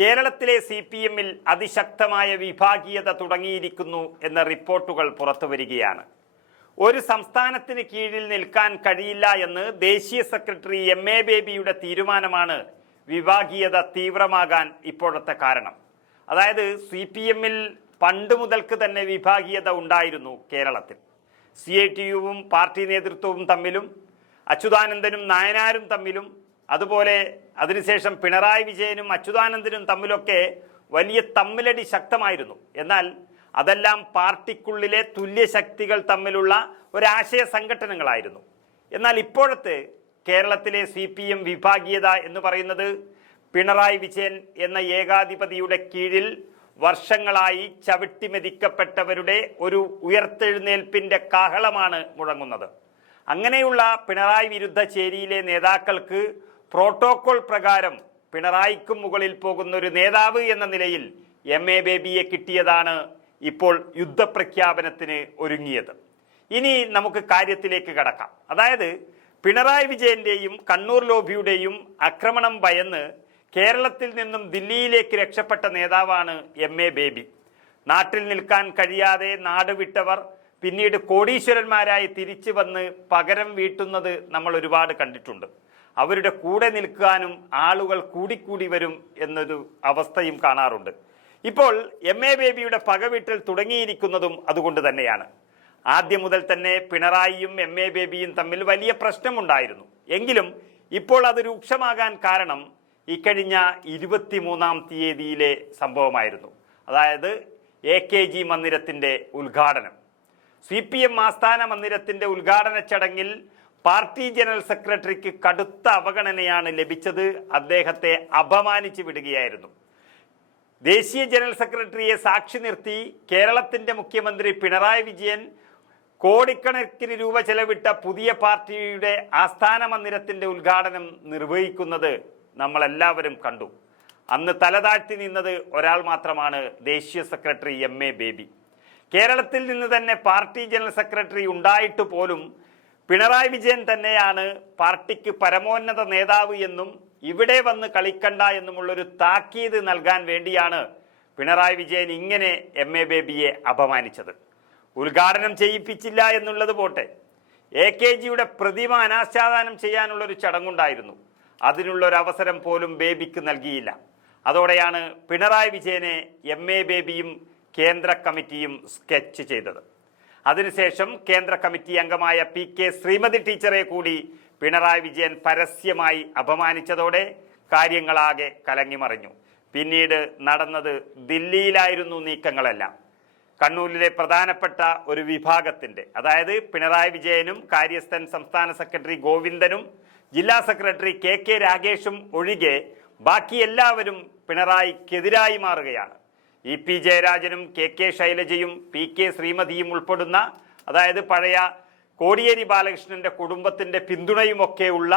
കേരളത്തിലെ CPM-ൽ അതിശക്തമായ വിഭാഗീയത തുടങ്ങിയിരിക്കുന്നു എന്ന റിപ്പോർട്ടുകൾ പുറത്തുവരികയാണ്. ഒരു സംസ്ഥാനത്തിന് കീഴിൽ നിൽക്കാൻ കഴിയില്ല എന്ന് ദേശീയ സെക്രട്ടറി MA ബേബിയുടെ തീരുമാനമാണ് വിഭാഗീയത തീവ്രമാകാൻ ഇപ്പോഴത്തെ കാരണം. അതായത് CPM-ൽ പണ്ട് മുതൽക്ക് തന്നെ വിഭാഗീയത ഉണ്ടായിരുന്നു കേരളത്തിൽ. CITU-വും പാർട്ടി നേതൃത്വവും തമ്മിലും അച്യുതാനന്ദനും നായനാരും തമ്മിലും അതുപോലെ അതിനുശേഷം പിണറായി വിജയനും അച്യുതാനന്ദനും തമ്മിലൊക്കെ വലിയ തമ്മിലടി ശക്തമായിരുന്നു. എന്നാൽ അതെല്ലാം പാർട്ടിക്കുള്ളിലെ തുല്യശക്തികൾ തമ്മിലുള്ള ഒരാശയ സംഘടനകളായിരുന്നു. എന്നാൽ ഇപ്പോഴത്തെ കേരളത്തിലെ CPM വിഭാഗീയത എന്ന് പറയുന്നത് പിണറായി വിജയൻ എന്ന ഏകാധിപതിയുടെ കീഴിൽ വർഷങ്ങളായി ചവിട്ടിമെതിക്കപ്പെട്ടവരുടെ ഒരു ഉയർത്തെഴുന്നേൽപ്പിന്റെ കാഹളമാണ് മുഴങ്ങുന്നത്. അങ്ങനെയുള്ള പിണറായി വിരുദ്ധ ചേരിയിലെ നേതാക്കൾക്ക് പ്രോട്ടോകോൾ പ്രകാരം പിണറായിക്കും മുകളിൽ പോകുന്ന ഒരു നേതാവ് എന്ന നിലയിൽ MA ബേബിയെ കിട്ടിയതാണ് ഇപ്പോൾ യുദ്ധപ്രഖ്യാപനത്തിന് ഒരുങ്ങിയത്. ഇനി നമുക്ക് കാര്യത്തിലേക്ക് കടക്കാം. അതായത് പിണറായി വിജയന്റെയും കണ്ണൂർ ലോബിയുടെയും ആക്രമണം ഭയന്ന് കേരളത്തിൽ നിന്നും ദില്ലിയിലേക്ക് രക്ഷപ്പെട്ട നേതാവാണ് MA ബേബി. നാട്ടിൽ നിൽക്കാൻ കഴിയാതെ നാട് വിട്ടവർ പിന്നീട് കോടീശ്വരന്മാരായി തിരിച്ചു വന്ന് പകരം വീട്ടുന്നത് നമ്മൾ ഒരുപാട് കണ്ടിട്ടുണ്ട്. അവരുടെ കൂടെ നിൽക്കാനും ആളുകൾ കൂടിക്കൂടി വരും എന്നൊരു അവസ്ഥയും കാണാറുണ്ട്. ഇപ്പോൾ MA ബേബിയുടെ പകവീട്ടൽ തുടങ്ങിയിരിക്കുന്നതും അതുകൊണ്ട് തന്നെയാണ്. ആദ്യം മുതൽ തന്നെ പിണറായിയും MA ബേബിയും തമ്മിൽ വലിയ പ്രശ്നമുണ്ടായിരുന്നു. എങ്കിലും ഇപ്പോൾ അത് രൂക്ഷമാകാൻ കാരണം ഇക്കഴിഞ്ഞ 23-ാം തീയതിയിലെ സംഭവമായിരുന്നു. അതായത് AKG മന്ദിരത്തിന്റെ ഉദ്ഘാടനം. CPM ആസ്ഥാന മന്ദിരത്തിന്റെ ഉദ്ഘാടന ചടങ്ങിൽ പാർട്ടി ജനറൽ സെക്രട്ടറിക്ക് കടുത്ത അവഗണനയാണ് ലഭിച്ചത്. അദ്ദേഹത്തെ അപമാനിച്ചു വിടുകയായിരുന്നു. ദേശീയ ജനറൽ സെക്രട്ടറിയെ സാക്ഷി നിർത്തി കേരളത്തിന്റെ മുഖ്യമന്ത്രി പിണറായി വിജയൻ കോടിക്കണക്കിന് രൂപ ചെലവിട്ട പുതിയ പാർട്ടിയുടെ ആസ്ഥാന മന്ദിരത്തിന്റെ ഉദ്ഘാടനം നിർവഹിക്കുന്നത് നമ്മളെല്ലാവരും കണ്ടു. അന്ന് തലതാഴ്ത്തി നിന്നത് ഒരാൾ മാത്രമാണ്, ദേശീയ സെക്രട്ടറി MA ബേബി. കേരളത്തിൽ നിന്ന് തന്നെ പാർട്ടി ജനറൽ സെക്രട്ടറി ഉണ്ടായിട്ട് പോലും പിണറായി വിജയൻ തന്നെയാണ് പാർട്ടിക്ക് പരമോന്നത നേതാവ് എന്നും ഇവിടെ വന്ന് കളിക്കണ്ട എന്നുമുള്ളൊരു താക്കീത് നൽകാൻ വേണ്ടിയാണ് പിണറായി വിജയൻ ഇങ്ങനെ MA ബേബിയെ അപമാനിച്ചത്. ഉദ്ഘാടനം ചെയ്യിപ്പിച്ചില്ല എന്നുള്ളത് പോട്ടെ, AKGയുടെ പ്രതിമ അനാച്ഛാദനം ചെയ്യാനുള്ളൊരു ചടങ്ങുണ്ടായിരുന്നു. അതിനുള്ളൊരവസരം പോലും ബേബിക്ക് നൽകിയില്ല. അതോടെയാണ് പിണറായി വിജയനെ MA ബേബിയും കേന്ദ്ര കമ്മിറ്റിയും സ്കെച്ച് ചെയ്തത്. അതിനുശേഷം കേന്ദ്ര കമ്മിറ്റി അംഗമായ PK ശ്രീമതി ടീച്ചറെ കൂടി പിണറായി വിജയൻ പരസ്യമായി അപമാനിച്ചതോടെ കാര്യങ്ങളാകെ കലങ്ങിമറിഞ്ഞു. പിന്നീട് നടന്നത് ദില്ലിയിലായിരുന്നു നീക്കങ്ങളെല്ലാം. കണ്ണൂരിലെ പ്രധാനപ്പെട്ട ഒരു വിഭാഗത്തിന്റെ, അതായത് പിണറായി വിജയനും കാര്യസ്ഥൻ സംസ്ഥാന സെക്രട്ടറി ഗോവിന്ദനും ജില്ലാ സെക്രട്ടറി KK രാഗേഷും ഒഴികെ ബാക്കി എല്ലാവരും പിണറായിക്കെതിരായി മാറുകയാണ്. EP ജയരാജനും KK ശൈലജയും PK ശ്രീമതിയും ഉൾപ്പെടുന്ന, അതായത് പഴയ കോടിയേരി ബാലകൃഷ്ണന്റെ കുടുംബത്തിന്റെ പിന്തുണയുമൊക്കെ ഉള്ള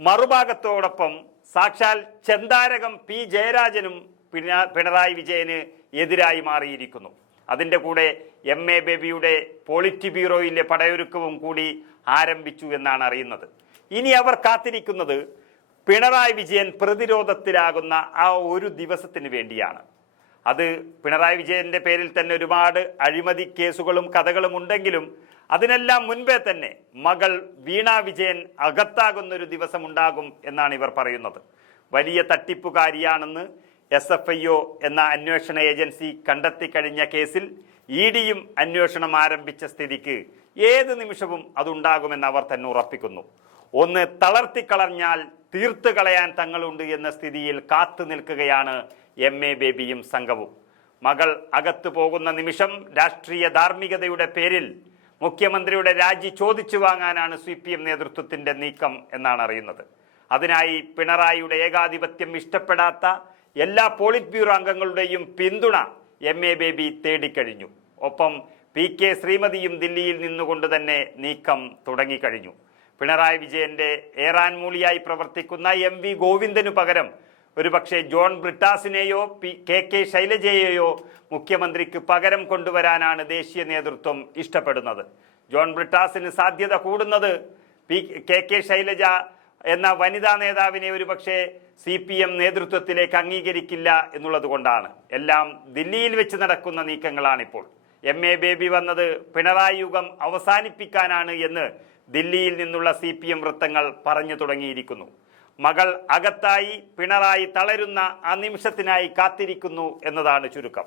മറുഭാഗത്തോടൊപ്പം സാക്ഷാൽ ചെന്താരകം P ജയരാജനും പിണറായി വിജയന് എതിരായി മാറിയിരിക്കുന്നു. അതിൻ്റെ കൂടെ MA ബേബിയുടെ പോളിറ്റ് ബ്യൂറോയിലെ പടയൊരുക്കവും കൂടി ആരംഭിച്ചു എന്നാണ് അറിയുന്നത്. ഇനി അവർ കാത്തിരിക്കുന്നത് പിണറായി വിജയൻ പ്രതിരോധത്തിലാകുന്ന ആ ഒരു ദിവസത്തിന് വേണ്ടിയാണ്. അത് പിണറായി വിജയന്റെ പേരിൽ തന്നെ ഒരുപാട് അഴിമതി കേസുകളും കഥകളും ഉണ്ടെങ്കിലും അതിനെല്ലാം മുൻപേ തന്നെ മകൾ വീണ വിജയൻ അകത്താകുന്നൊരു ദിവസം ഉണ്ടാകും എന്നാണ് ഇവർ പറയുന്നത്. വലിയ തട്ടിപ്പുകാരിയാണെന്ന് SFIO എന്ന അന്വേഷണ ഏജൻസി കണ്ടെത്തിക്കഴിഞ്ഞ കേസിൽ EDയും അന്വേഷണം ആരംഭിച്ച സ്ഥിതിക്ക് ഏത് നിമിഷവും അതുണ്ടാകുമെന്ന് അവർ തന്നെ ഉറപ്പിക്കുന്നു. ഒന്ന് തളർത്തിക്കളഞ്ഞാൽ തീർത്തു കളയാൻ തങ്ങളുണ്ട് എന്ന സ്ഥിതിയിൽ കാത്തു നിൽക്കുകയാണ് MA ബേബിയും സംഘവും. മകൾ അകത്തു പോകുന്ന നിമിഷം രാഷ്ട്രീയ ധാർമ്മികതയുടെ പേരിൽ മുഖ്യമന്ത്രിയുടെ രാജി ചോദിച്ചു വാങ്ങാനാണ് CPM നേതൃത്വത്തിന്റെ നീക്കം എന്നാണ് അറിയുന്നത്. അതിനായി പിണറായിയുടെ ഏകാധിപത്യം ഇഷ്ടപ്പെടാത്ത എല്ലാ പോളിറ്റ് ബ്യൂറോ അംഗങ്ങളുടെയും പിന്തുണ MA ബേബി തേടിക്കഴിഞ്ഞു. ഒപ്പം PK ശ്രീമതിയും ദില്ലിയിൽ നിന്നുകൊണ്ട് തന്നെ നീക്കം തുടങ്ങിക്കഴിഞ്ഞു. പിണറായി വിജയന്റെ ഏറാൻ മൂളിയായി പ്രവർത്തിക്കുന്ന MV ഗോവിന്ദനു പകരം ഒരുപക്ഷെ ജോൺ ബ്രിട്ടാസിനെയോ KK ശൈലജയെയോ മുഖ്യമന്ത്രിക്ക് പകരം കൊണ്ടുവരാനാണ് ദേശീയ നേതൃത്വം ഇഷ്ടപ്പെടുന്നത്. ജോൺ ബ്രിട്ടാസിന് സാധ്യത കൂടുന്നത് KK ശൈലജ എന്ന വനിതാ നേതാവിനെ ഒരുപക്ഷെ CPM നേതൃത്വത്തിലേക്ക് അംഗീകരിക്കില്ല എന്നുള്ളത് കൊണ്ടാണ്. എല്ലാം ദില്ലിയിൽ വെച്ച് നടക്കുന്ന നീക്കങ്ങളാണിപ്പോൾ. MA ബേബി വന്നത് പിണറായി യുഗം അവസാനിപ്പിക്കാനാണ് എന്ന് ദില്ലിയിൽ നിന്നുള്ള CPM വൃത്തങ്ങൾ പറഞ്ഞു തുടങ്ങിയിരിക്കുന്നു. മകൾ അകത്തായി, പിണറായി തളരുന്ന ആ നിമിഷത്തിനായി കാത്തിരിക്കുന്നു എന്നതാണ് ചുരുക്കം.